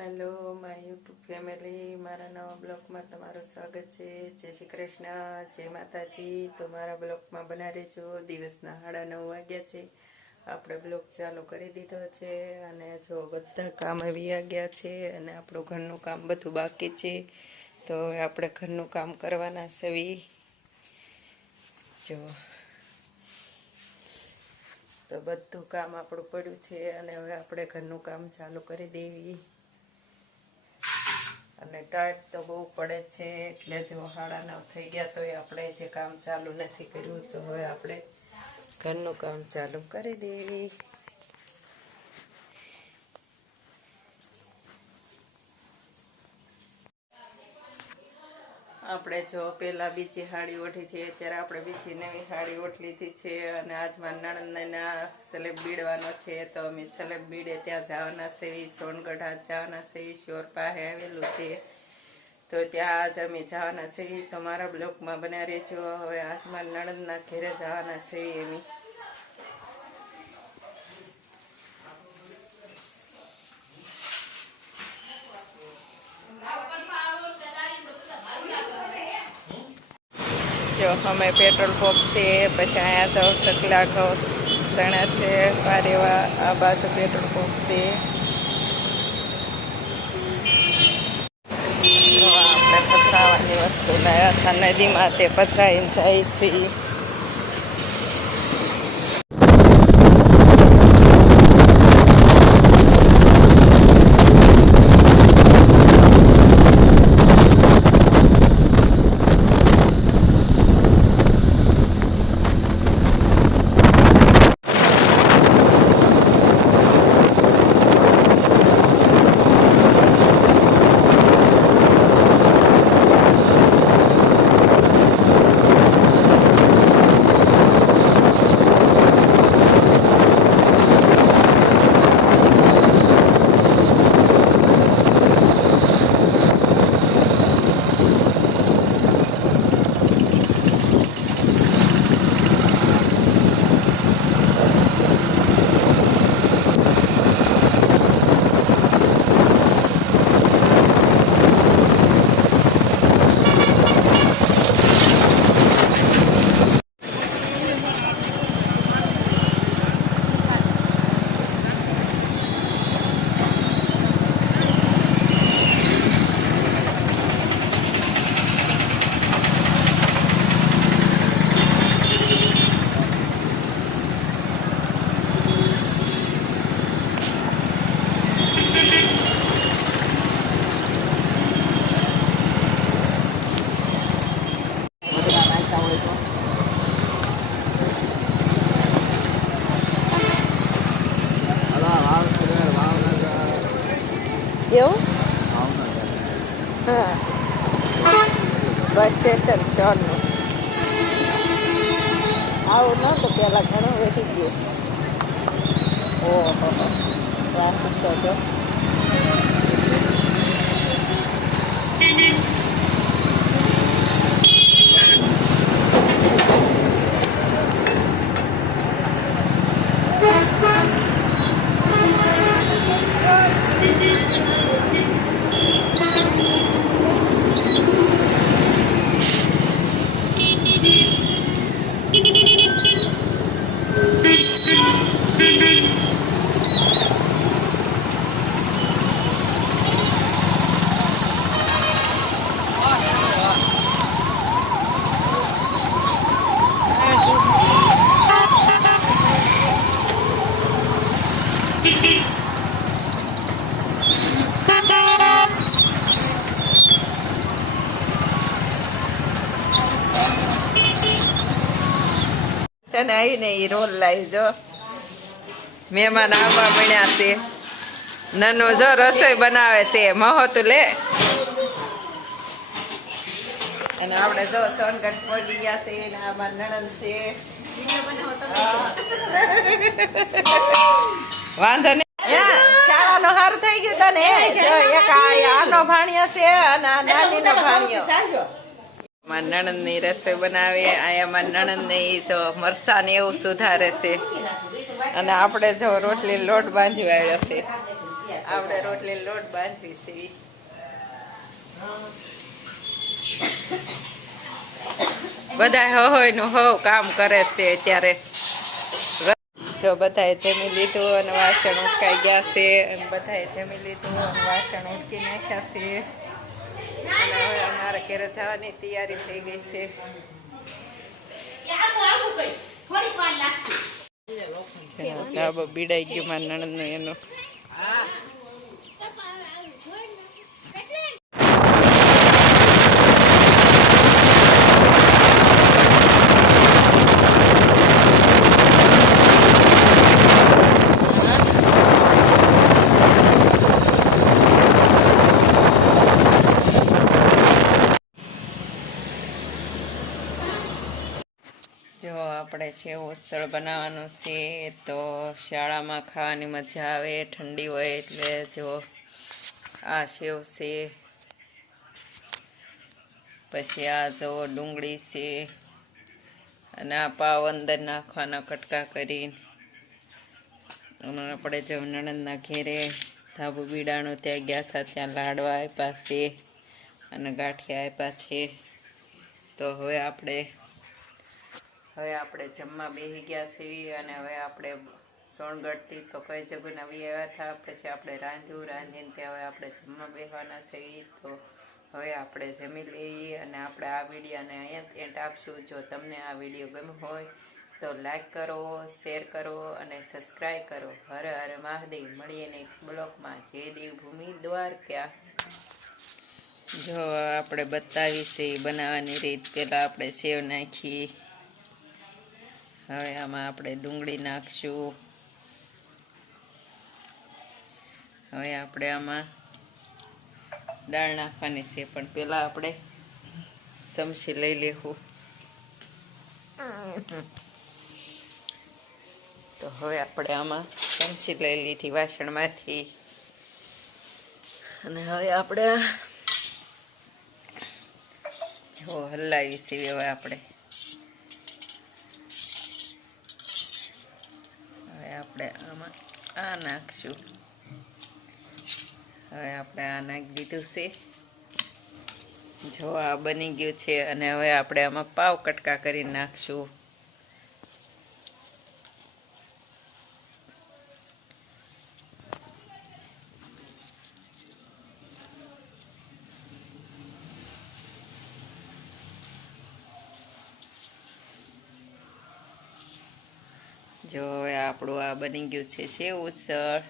Hello my YouTube family મારા નવા બ્લોગમાં તમારું સ્વાગત છે. જય શ્રી કૃષ્ણ, જય માતાજી. તો મારા બ્લોગમાં બના રહેજો. દિવસના સાડા નવ વાગ્યા છે. આપણે બ્લોગ ચાલુ કરી દીધો છે અને જો બધા કામ આવી ગયા છે અને આપણું ઘરનું કામ બધું બાકી છે, તો હવે આપણે ઘરનું કામ કરવાના સવી જો. તો બધું કામ આપણું પડ્યું છે અને હવે આપણે ઘરનું કામ ચાલુ કરી દેવી. અને ટાટ તો બહુ પડે છે એટલે જ વહાડા નવ થઈ ગયા તો આપણે જે કામ ચાલુ નથી કર્યું તો હવે આપણે ઘરનું કામ ચાલુ કરી દેવી આપણે જો પેલા બીજી હાડી ઓઢી હતી અત્યારે આપણે બીજી નવી હાડી ઓઠ લીધી છે અને આજમાં નણંદના સલેબ બીડવાનો છે, તો અમે સલેબ બીડે ત્યાં જવાના સેવી સોનગઢ જવાના સેવી શોર પાસે આવેલું છે. તો ત્યાં આજ અમે જવાના છે તો મારા બ્લોકમાં બન્યા રહેજો. હવે આજમાં નણંદના ઘેરે જવાના છે એમ અમે પેટ્રોલ પંપ છે, પછી અહીંયા જાઓ સકલા ઘઉં ચણા છે પારેવા આ બાજુ પેટ્રોલ પંપ છે. આપણે પથરાવાની વસ્તુ લાવ્યા હતા, નદીમાં તે પથરાઈને જાય છે. એવું? હા. બસ સ્ટેશન શોરનું આવું ન તો પેલા ઘણું વેઠી ગયું. ઓહો ટ્રાફિક તો જો છે ને આવીને એ રોલ લાવી જો મહેમાન આવવા મળ્યા છે. નાનો જો રસોઈ બનાવે છે. મહોતું લે. અને આપણે જો સોનગઢ પહોંચી ગયા છે ને આમાં નણંદ છે. વાંધો નહીં. શાળાનો હારું થઈ ગયું તને. જો એક આનો ભાણિયો છે અને આ નાનીનો ભાણિયો. માં નણંદ રસોઈ બનાવે અહીંયા માં નણંદ ને ઈ તો મરસા ને એવું સુધારે છે. અને આપણે જો રોટલી લોટ બાંધી વાળ્યો છે. આપણે રોટલી લોટ બાંધવી છે. બધા હોયનું હો કામ કરે છે અત્યારે. જો બધાએ જમી લીધું અને વાસણ ઉટકાઈ ગયા છે અને બધાએ જમી લીધું અને વાસણ ઉટકી નાખ્યા છે. અને હવે અમારે ઘેરે જવાની તૈયારી થઈ ગઈ છે. બીડાઈ ગયું મારા નણંદનું એનું જો આપણે છે ઉસળ બનાવવાનું છે, તો શાળામાં ખાવાની મજા આવે, ઠંડી હોય એટલે જો આ સેવ છે. પછી આ જો ડુંગળી છે અને આ પાવ અંદર નાખવાના કટકા કરીને. અને આપણે જો નણંદના ઘેરે ધાબુ બીડાણું ત્યાં ગયા હતા, ત્યાં લાડવા આપ્યા છે અને ગાંઠિયા આપ્યા છે. તો હવે આપણે હવે આપણે જમવા બેસી ગયા છીએ અને હવે આપણે સોનગઢથી તો કઈ જગ્યા નવી આવ્યા હતા પછી આપણે રાંધ્યું, રાંધીને ત્યાં હવે આપણે જમવા બેસવાના છીએ. તો હવે આપણે જમી લઈએ અને આપણે આ વિડીયોને અહીંયા એન્ટ આપશું. જો તમને આ વીડિયો ગમ્યો હોય તો લાઈક કરો શેર કરો અને સબસ્ક્રાઈબ કરો. હર હર મહાદેવ. મળીએ નેક્સ્ટ બ્લોકમાં. જય દેવભૂમિ દ્વારકા. જો આપણે બતાવીશ એ બનાવવાની રીત. પહેલાં આપણે સેવ નાખી હવે આમાં આપણે ડુંગળી નાખશું. હવે આપણે આમાં દાળ નાખવાની છે, પણ પહેલાં આપણે સમસી લઈ લેવું. તો હવે આપણે આમાં સમસી લઈ લીધી વાસણમાંથી. અને હવે આપણે જો હલાવી સીવી હવે આપણે હવે આપણે આમાં આ નાખશું. હવે આપણે આ નાખી દીધું છે. જો આ બની ગયું છે અને હવે આપણે આમાં પાવ કટકા કરી નાખશું. જો આપણું આ બની ગયું છે સેવ ઉસળ.